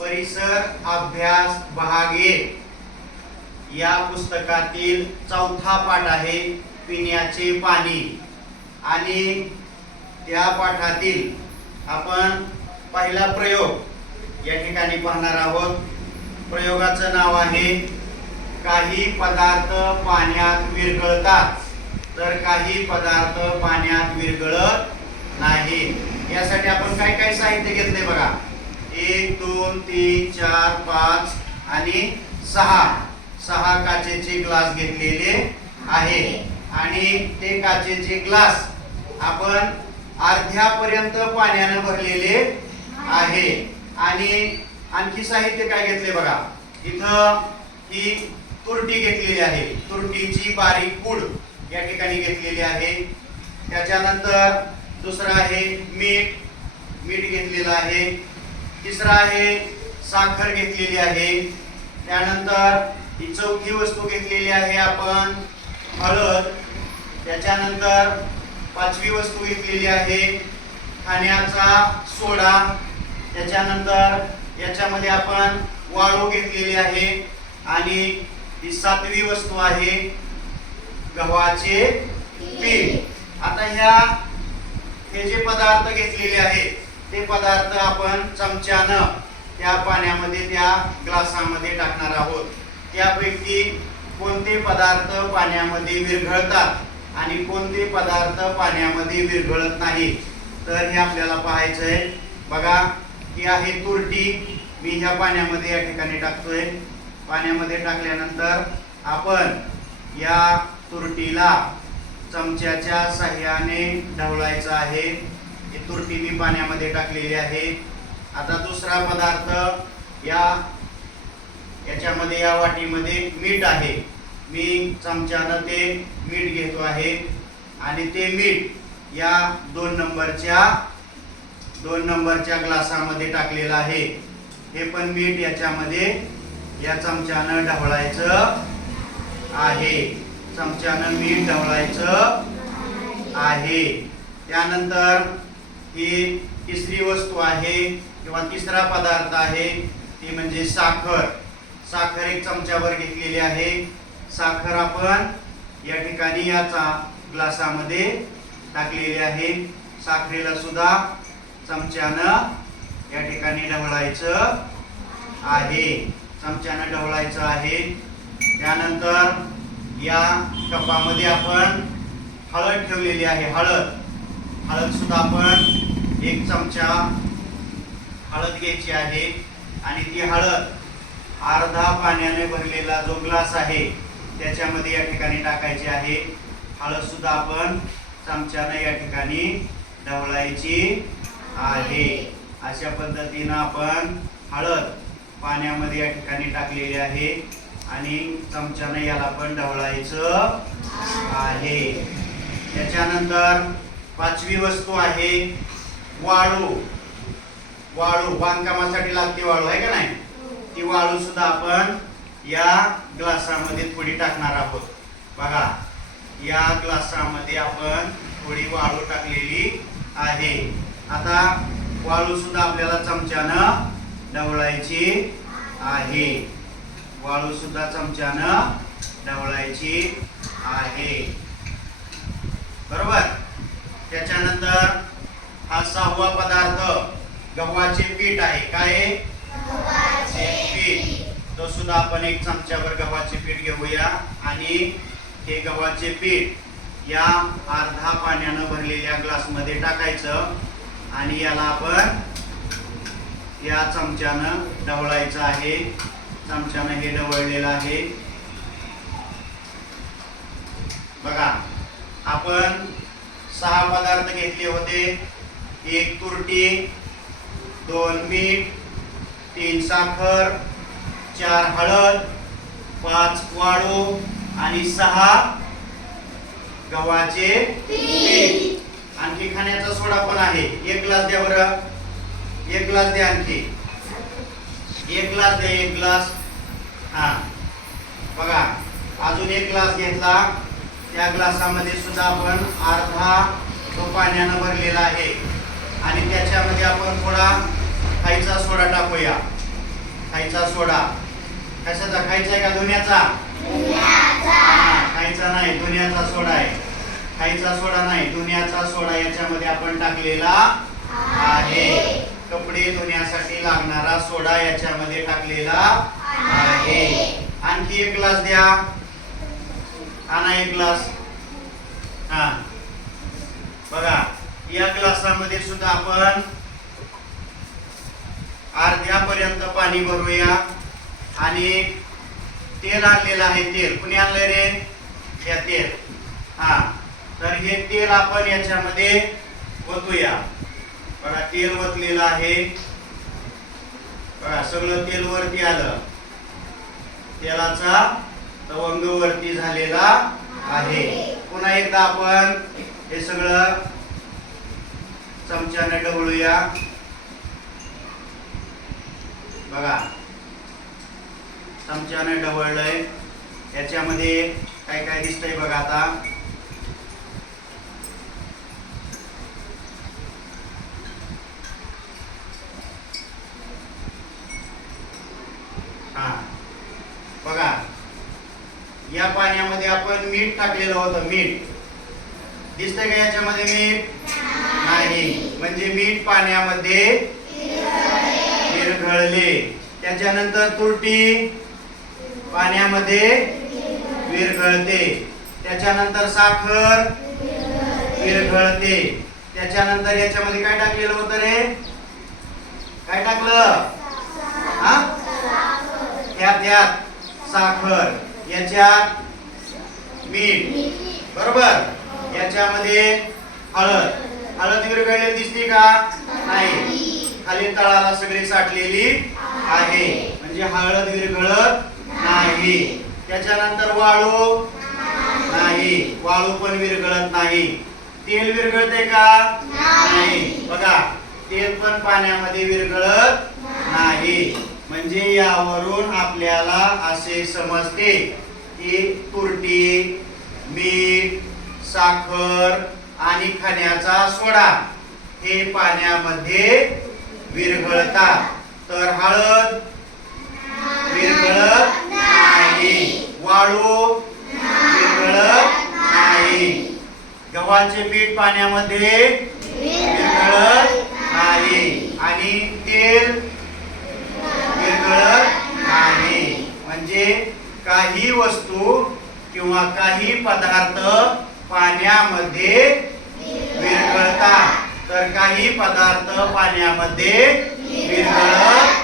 परिसर अभ्यास भाग 1 या पुस्तकातील चौथा पाठ आहे पिण्याचे पाणी। आणि त्या पाठातील आपण पहिला प्रयोग या ठिकाणी पाहणार आहोत। प्रयोगाचं नाव आहे काही पदार्थ पाण्यात विरघळतात तर काही पदार्थ पाण्यात विरघळत नाही। यासाठी आपण काय काय साहित्य घेतले बघा, 1 2 3 4 5 आणि 6 काचेचे ग्लास घेतलेले आहे। आणि ते काचेचे ग्लास आपण अर्ध्यापर्यंत पाण्याने भरलेले आहे। आणि आणखी साहित्य काय घेतले बघा, इथं ही तुरटी घेतलेली आहे, तुरटीची बारीक पूड या ठिकाणी घेतलेली आहे। त्याच्यानंतर दुसरा आहे मीठ घेतलेलं आहे। तिसरा आहे साखर घेतलेली आहे। त्यानंतर ही चौथी वस्तू घेतलेली आहे आपण हळद। त्याच्यानंतर पाचवी वस्तू घेतलेली आहे खाण्याचा सोडा। त्याच्यानंतर याच्यामध्ये आपण वाळू घेतलेली आहे। आणि ही सातवी वस्तू आहे गव्हाचे पीठ। आता हे जे पदार्थ घेतलेले आहेत ते पदार्थ आपण चमच्यानं त्या पाण्यामध्ये त्या ग्लासामध्ये टाकणार आहोत। त्यापैकी कोणते पदार्थ पाण्यामध्ये विरघळतात आणि कोणते पदार्थ पाण्यामध्ये विरघळत नाही तर हे आपल्याला पाहायचं आहे। बघा, ही आहे तुरटी, मी ह्या पाण्यामध्ये या ठिकाणी टाकतोय। पाण्यामध्ये टाकल्यानंतर आपण या तुरटीला चमच्याच्या साहाय्याने ढवळायचं आहे। ही तुरटी मी पाण्यामध्ये टाकलेली आहे। आता दुसरा पदार्थ याच्यामध्ये या वाटीमध्ये मीठ आहे, मी चमच्यानं ते मीठ घेतो आहे आणि ते मीठ या 2 नंबरच्या ग्लासामध्ये टाकलेलं आहे। हे पण मीठ याच्यामध्ये या चमच्यानं ढवळायचं आहे, चमच्यानं मीठ ढवळायचं आहे। त्यानंतर ही तिसरी वस्तू आहे किंवा तिसरा पदार्थ आहे ती म्हणजे साखर। साखर 1 चमचाभर घेतलेली आहे। साखर आपण या ठिकाणी याचा ग्लासामध्ये टाकलेली आहे। साखरेला सुद्धा चमच्यानं या ठिकाणी ढवळायचं आहे, चमच्यानं ढवळायचं आहे। त्यानंतर या कपामध्ये आपण हळद ठेवलेली आहे। हळद सुद्धा आपण 1 चमचा हळद घ्यायची आहे आणि ती हळद अर्धा पाण्याने भरलेला जो ग्लास आहे त्याच्यामध्ये या ठिकाणी टाकायची आहे। हळद सुद्धा आपण चमच्याने या ठिकाणी ढवळायची आहे। अशा पद्धतीने आपण हळद पाण्यामध्ये या ठिकाणी टाकलेली आहे आणि चमच्याने याला पण ढवळायचं आहे। त्याच्यानंतर पाचवी वस्तू आहे वाळू। बांधकामासाठी लागते वाळू, आहे का नाही? ती वाळू सुद्धा आपण या ग्लासामध्ये थोडी टाकणार आहोत। बघा, या ग्लासामध्ये आपण थोडी वाळू टाकलेली आहे। आता वाळू सुद्धा आपल्याला चमच्यानं ढवळायची आहे, वाळू सुद्धा चमच्यानं ढवळायची आहे, बरोबर। त्याच्यानंतर हा 6वा पदार्थ गव्हाचे पीठ आहे। काय? गव्हाचे पीठ। तो सुद्धा आपण 1 चमचाभर गव्हाचे पीठ घेऊया आणि हे गव्हाचे पीठ या अर्धा पाण्यानं भरलेल्या ग्लासमध्ये टाकायचं आणि याला आपण या चमच्यानं ढवळायचं आहे। चमच्यानं हे ढवळलेलं आहे। बघा, आपण 6 पदार्थ घेतले होते, 1 तुरटी, 2 मीठ, 3 साखर, 4 हळद, 5 वाळू आणि 6 गव्हाचे पीठ। आणखी खाण्याचा सोडा पण आहे, 1 ग्लास द्या बरं, 1 ग्लास द्या, आणखी 1 ग्लास द्या, 1 ग्लास। हा बघा, अजून 1 ग्लास घेतला, त्या ग्लासामध्ये सुद्धा आपण अर्धा तो पाण्यानं भरलेला आहे आणि त्याच्यामध्ये आपण थोडा खायचा सोडा टाकूया। खायचा सोडा. कशाचा खायचा आहे का धुण्याचा? खायचा नाही, धुण्याचा सोडा आहे. खायचा सोडा नाही, धुण्याचा सोडा याच्यामध्ये आपण टाकलेला आहे. कपडे धुण्यासाठी लागणारा सोडा याच्यामध्ये टाकलेला आहे. आणखी एक ग्लास द्या. आणा एक ग्लास. हा बघा, या ग्लासामध्ये सुद्धा आपण अर्ध्यापर्यंत पाणी भरूया. आणि तेल आणलेलं आहे. तेल कुणी आणलंय रे? हे तेल. हा, तर हे तेल आपण याच्यामध्ये ओतूया. बघा, तेल ओतलेलं आहे. बघा, सगळं तेल वरती आलं. तेलाचा तवंग वरती झालेला आहे. पुन्हा एकदा आपण हे सगळं चमच्याने ढवळूया. बघा, चमच्याने ढवळलंय. याच्यामध्ये काय काय दिसतंय बघा आता. हा बघा, या पाण्यामध्ये आपण मीठ टाकलेलं होतं. मीठ दिसतंय का याच्यामध्ये? मीठ नाही, म्हणजे मीठ पाण्यामध्ये विरघळले. त्याच्यानंतर तुरटी पाण्यामध्ये विरघळते. त्याच्यानंतर साखर विरघळते. त्याच्यानंतर याच्यामध्ये काय टाकलेलं होतं रे? काय टाकलं? हा, त्यात साखर, याच्यात मीठ, बरोबर. याच्यामध्ये हळद. हळद विरघळलेली दिसते का? नाही, खाली तळाला सगळी साठलेली आहे, म्हणजे हळद विरघळत नाही. त्याच्यानंतर वाळू नाही, वाळू पण विरघळत नाही. तेल विरघळते का? नाही. बघा, तेल पण पाण्यामध्ये विरघळत नाही. म्हणजे यावरून आपल्याला असे समजते की तुरटी, मीठ, साखर आणि खाण्याचा सोडा हे पाण्यामध्ये विरघळतात. तर हळद विरघळत नाही, वाळू विरघळत नाही, गव्हाचे पीठ पाण्यामध्ये विरघळत नाही आणि तेल विरघळत नाही. म्हणजे काही वस्तू किंवा काही पदार्थ पाण्यामध्ये विरघळतात, तर काही पदार्थ पाण्यामध्ये विरघळत